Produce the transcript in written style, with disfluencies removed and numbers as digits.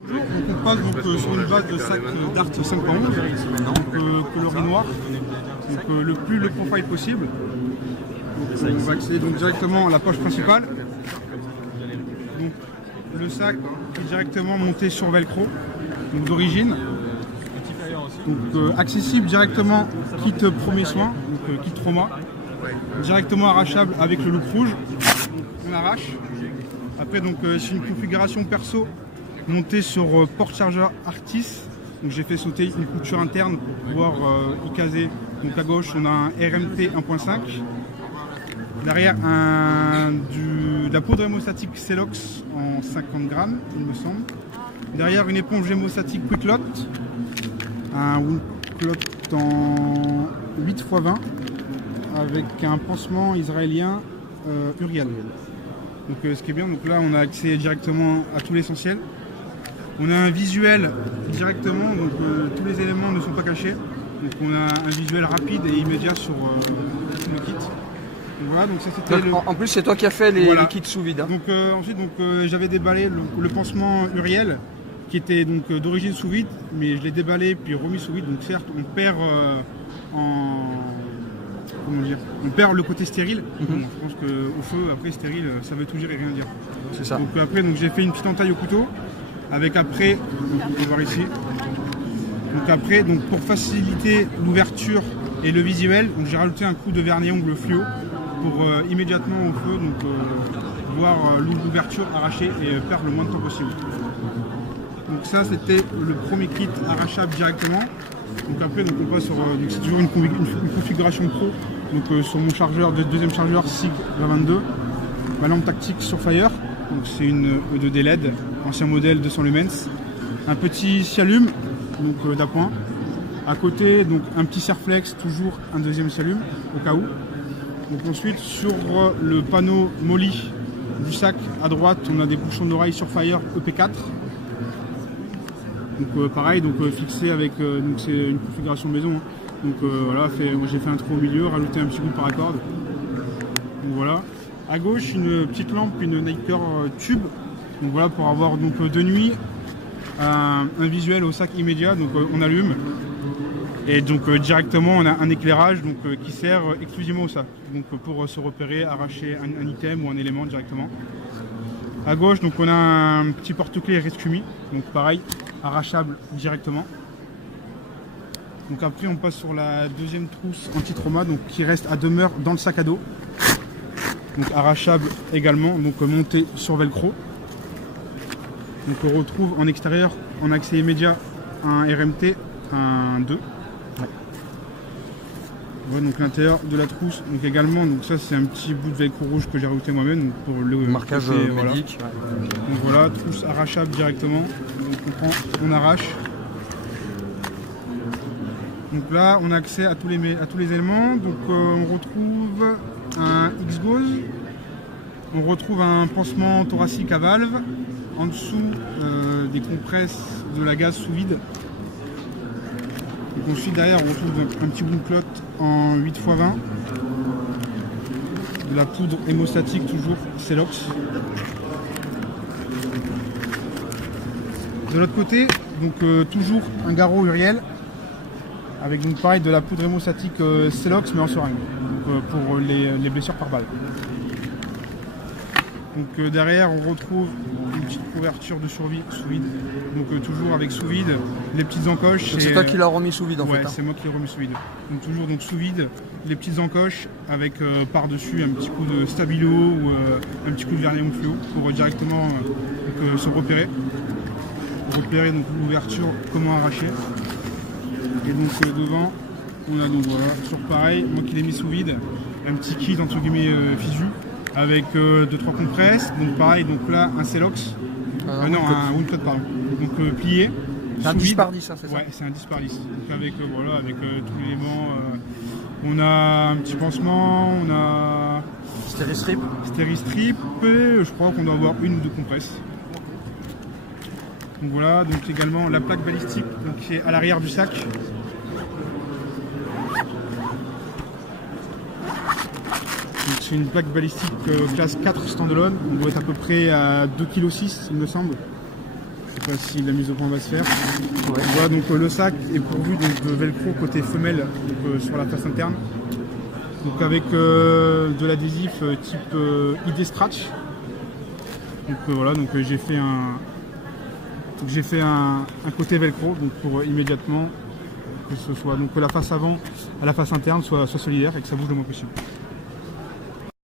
Donc on passe sur une base de sac Dart 5.11, coloris noir, le plus le profile possible. Donc, on va accéder donc directement à la poche principale. Donc, le sac est directement monté sur velcro, d'origine. Accessible directement kit premier soin, kit trauma, directement arrachable avec le loop rouge. On arrache. Après c'est une configuration perso montée sur porte-chargeur Artis. Donc j'ai fait sauter une couture interne pour pouvoir y caser. Donc à gauche on a un RMT 1.5. Derrière de la poudre hémostatique Celox en 50 grammes, il me semble. Derrière une éponge hémostatique Quick-Lot, un Quick-Lot en 8x20 avec un pansement israélien Uriel. Donc ce qui est bien, donc là on a accès directement à tout l'essentiel. On a un visuel directement, donc tous les éléments ne sont pas cachés. Donc on a un visuel rapide et immédiat sur le kit. Voilà, donc ça, c'était en plus, c'est toi qui as fait les kits sous vide. Hein. Donc ensuite, j'avais déballé le pansement Uriel, qui était donc d'origine sous vide, mais je l'ai déballé puis remis sous vide. Donc certes, on perd on perd le côté stérile. Je pense qu'au feu, après stérile, ça veut tout dire et rien dire. C'est ça. Donc après, j'ai fait une petite entaille au couteau, avec après, on peut voir ici. Donc après, pour faciliter l'ouverture et le visuel, j'ai rajouté un coup de vernis ongle fluo pour immédiatement au feu voir l'ouverture arrachée et perdre le moins de temps possible. Donc ça c'était le premier kit arrachable directement. Donc après on passe sur c'est toujours une configuration pro. Donc sur mon chargeur, deuxième chargeur SIG 22, ma lampe tactique Surfire. Donc c'est une E2D LED, ancien modèle 200 lumens. Un petit Sialume d'appoint. À côté un petit Serflex, toujours un deuxième Sialume au cas où. Donc ensuite sur le panneau molly du sac à droite on a des bouchons d'oreille Surfire EP4. Donc pareil, fixé avec c'est une configuration maison. Hein. Donc voilà, j'ai fait un trou au milieu, rajouté un petit bout de paracorde. Donc voilà. À gauche une petite lampe, une Niker tube. Donc voilà pour avoir de nuit un visuel au sac immédiat. Donc on allume. Et directement on a un éclairage qui sert exclusivement au sac. Donc pour se repérer, arracher un item ou un élément directement. À gauche on a un petit porte-clés Rescumi, donc pareil, arrachable directement. Donc après on passe sur la deuxième trousse anti-trauma qui reste à demeure dans le sac à dos. Donc arrachable également, monté sur velcro. Donc on retrouve en extérieur en accès immédiat un RMT, un 2. Ouais, donc l'intérieur de la trousse, également, ça c'est un petit bout de velcro rouge que j'ai rajouté moi-même pour le marquage médic. Voilà. Donc voilà, trousse arrachable directement. Donc on arrache. Donc là on a accès à tous les éléments. Donc on retrouve un X-Gauze, on retrouve un pansement thoracique à valve, en dessous des compresses de la gaz sous vide. Donc ensuite derrière on retrouve un petit Quick-Lot en 8x20, de la poudre hémostatique toujours Celox. De l'autre côté, toujours un garrot Uriel avec pareil de la poudre hémostatique Celox mais en seringue pour les blessures par balle. Donc derrière on retrouve une petite couverture de survie sous vide, toujours avec sous vide, les petites encoches. C'est toi qui l'as remis sous vide en fait. Ouais, c'est moi qui l'ai remis sous vide. Donc toujours sous vide, les petites encoches avec par-dessus un petit coup de stabilo ou un petit coup de vernis fluo pour directement se repérer. Repérer l'ouverture, comment arracher. Et devant on a sur pareil, moi qui l'ai mis sous vide, un petit kit entre guillemets fisu. Avec 2-3 compresses, pareil, là un Celox, un Quick-Lot pardon, plié. C'est un 10 par 10, hein, c'est ça? Ouais, c'est un 10 par 10, avec tous les éléments, on a un petit pansement, on a Stéristrip, et je crois qu'on doit avoir une ou deux compresses. Donc voilà, également la plaque balistique qui est à l'arrière du sac. C'est une plaque balistique classe 4 standalone, on doit être à peu près à 2,6 kg il me semble. Je sais pas si la mise au point va se faire. Voilà, donc le sac est pourvu donc, de velcro côté femelle donc, sur la face interne. Donc avec de l'adhésif type ID Scratch. Donc voilà, donc j'ai fait un côté velcro donc pour immédiatement que ce soit donc que la face avant à la face interne soit solidaire et que ça bouge le moins possible.